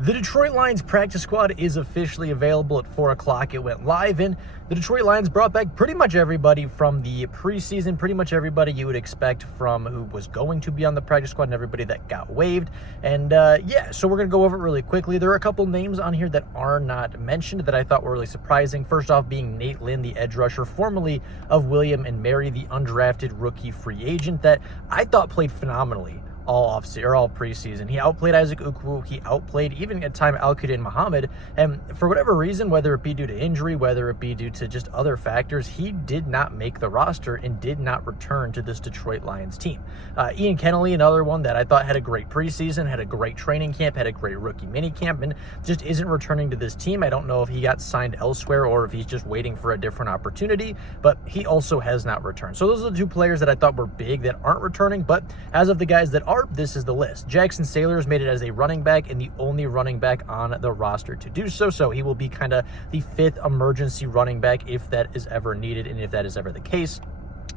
The Detroit Lions practice squad is officially available at 4 o'clock. It went live, and the Detroit Lions brought back pretty much everybody from the preseason, pretty much everybody you would expect from who was going to be on the practice squad and everybody that got waived. And yeah, so we're going to go over it really quickly. There are a couple names on here that are not mentioned that I thought were really surprising. First off being Nate Lynn, the edge rusher, formerly of William and Mary, the undrafted rookie free agent that I thought played phenomenally all preseason. He outplayed Isaac Ukwu. He outplayed even at time Al-Qadim Muhammad. And for whatever reason, whether it be due to injury, whether it be due to just other factors, he did not make the roster and did not return to this Detroit Lions team. Ian Kennelly, another one that I thought had a great preseason, had a great training camp, had a great rookie mini camp, and just isn't returning to this team. I don't know if he got signed elsewhere or if he's just waiting for a different opportunity, but he also has not returned. So those are the two players that I thought were big that aren't returning, but as of the guys that are, this is the list. Jackson Sailors made it as a running back and the only running back on the roster to do so. So he will be kind of the fifth emergency running back if that is ever needed and if that is ever the case.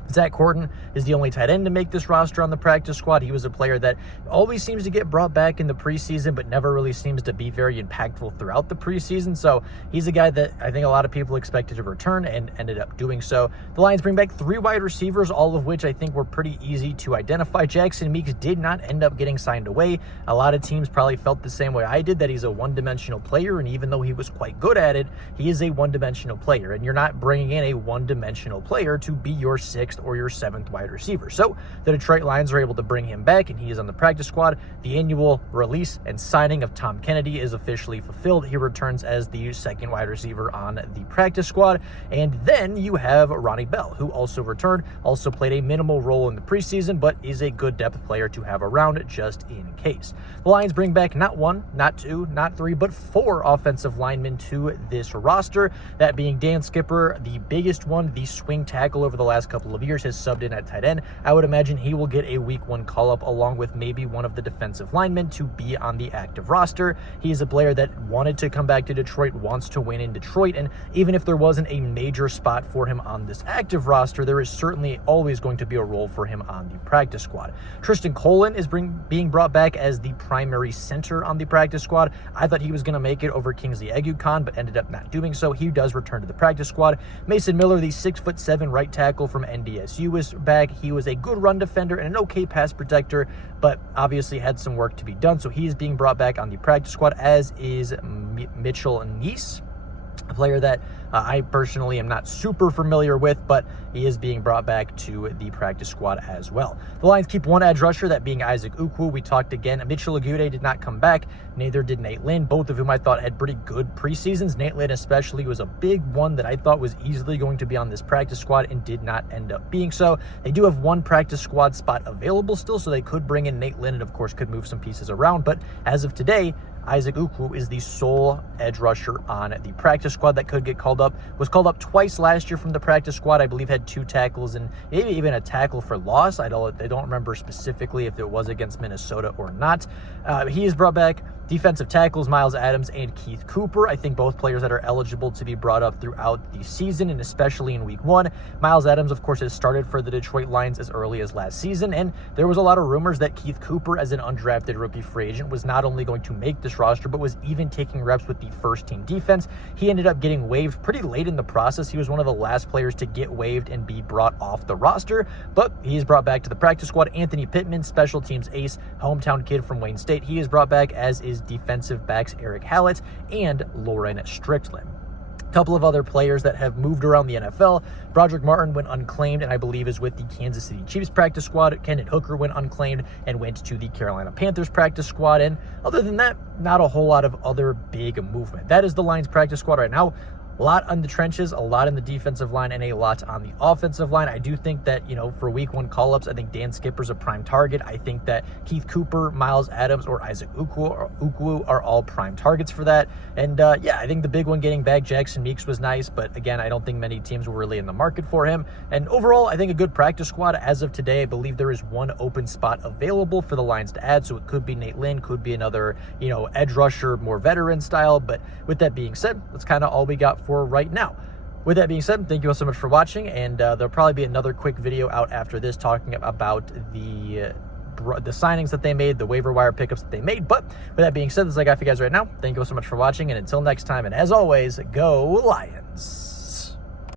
Zach Horton is the only tight end to make this roster on the practice squad. He was a player that always seems to get brought back in the preseason, but never really seems to be very impactful throughout the preseason. So he's a guy that I think a lot of people expected to return and ended up doing so. The Lions bring back 3 wide receivers, all of which I think were pretty easy to identify. Jackson Meeks did not end up getting signed away. A lot of teams probably felt the same way I did, that he's a one-dimensional player, and even though he was quite good at it, he is a one-dimensional player, and you're not bringing in a one-dimensional player to be your 6th or your 7th wide receiver. So the Detroit Lions are able to bring him back, and he is on the practice squad. The annual release and signing of Tom Kennedy is officially fulfilled. He returns as the 2nd wide receiver on the practice squad. And then you have Ronnie Bell, who also returned, also played a minimal role in the preseason, but is a good depth player to have around just in case. The Lions bring back not 1, not 2, not 3, but 4 offensive linemen to this roster. That being Dan Skipper, the biggest one, the swing tackle over the last couple of years, has subbed in at tight end. I would imagine he will get a week 1 call-up along with maybe one of the defensive linemen to be on the active roster. He is a player that wanted to come back to Detroit, wants to win in Detroit, and even if there wasn't a major spot for him on this active roster, there is certainly always going to be a role for him on the practice squad. Tristan Colon is being brought back as the primary center on the practice squad. I thought he was going to make it over Kingsley Egukan, but ended up not doing so. He does return to the practice squad. Mason Miller, the 6'7" right tackle from NDSU, was back. He was a good run defender and an okay pass protector, but obviously had some work to be done. So he is being brought back on the practice squad, as is Mitchell Neese, a player that I personally am not super familiar with, but he is being brought back to the practice squad as well. The Lions keep 1 edge rusher, that being Isaac Ukwu. We talked again. Mitchell Agude did not come back. Neither did Nate Lynn, both of whom I thought had pretty good preseasons. Nate Lynn especially was a big one that I thought was easily going to be on this practice squad and did not end up being so. They do have 1 practice squad spot available still, so they could bring in Nate Lynn and of course could move some pieces around. But as of today, Isaac Ukwu is the sole edge rusher on the practice squad that could get called up. Was called up twice last year from the practice squad. I believe had 2 tackles and maybe even a tackle for loss. I don't remember specifically if it was against Minnesota or not. He is brought back. Defensive tackles, Miles Adams and Keith Cooper. I think both players that are eligible to be brought up throughout the season and especially in week 1. Miles Adams, of course, has started for the Detroit Lions as early as last season, and there was a lot of rumors that Keith Cooper, as an undrafted rookie free agent, was not only going to make this roster, but was even taking reps with the first team defense. He ended up getting waived pretty late in the process. He was one of the last players to get waived and be brought off the roster, but he is brought back to the practice squad. Anthony Pittman, special teams ace, hometown kid from Wayne State. He is brought back, as is defensive backs Eric Hallett and Lauren Strickland. A couple of other players that have moved around the NFL. Broderick Martin went unclaimed and I believe is with the Kansas City Chiefs practice squad. Kendon Hooker went unclaimed and went to the Carolina Panthers practice squad. And other than that, not a whole lot of other big movement. That is the Lions practice squad right now. A lot on the trenches, a lot in the defensive line, and a lot on the offensive line. I do think that, for week 1 call-ups, I think Dan Skipper's a prime target. I think that Keith Cooper, Miles Adams, or Isaac Ukwu are all prime targets for that. And yeah, I think the big one getting back, Jackson Meeks, was nice, but again, I don't think many teams were really in the market for him. And overall, I think a good practice squad. As of today, I believe there is 1 open spot available for the Lions to add, so it could be Nate Lynn, could be another, edge rusher, more veteran style. But with that being said, that's kind of all we got for right now. With that being said, thank you all so much for watching, and there'll probably be another quick video out after this talking about the the signings that they made, the waiver wire pickups that they made. But with that being said, that's all I got for you guys right now. Thank you so much for watching, and until next time, and as always, go Lions.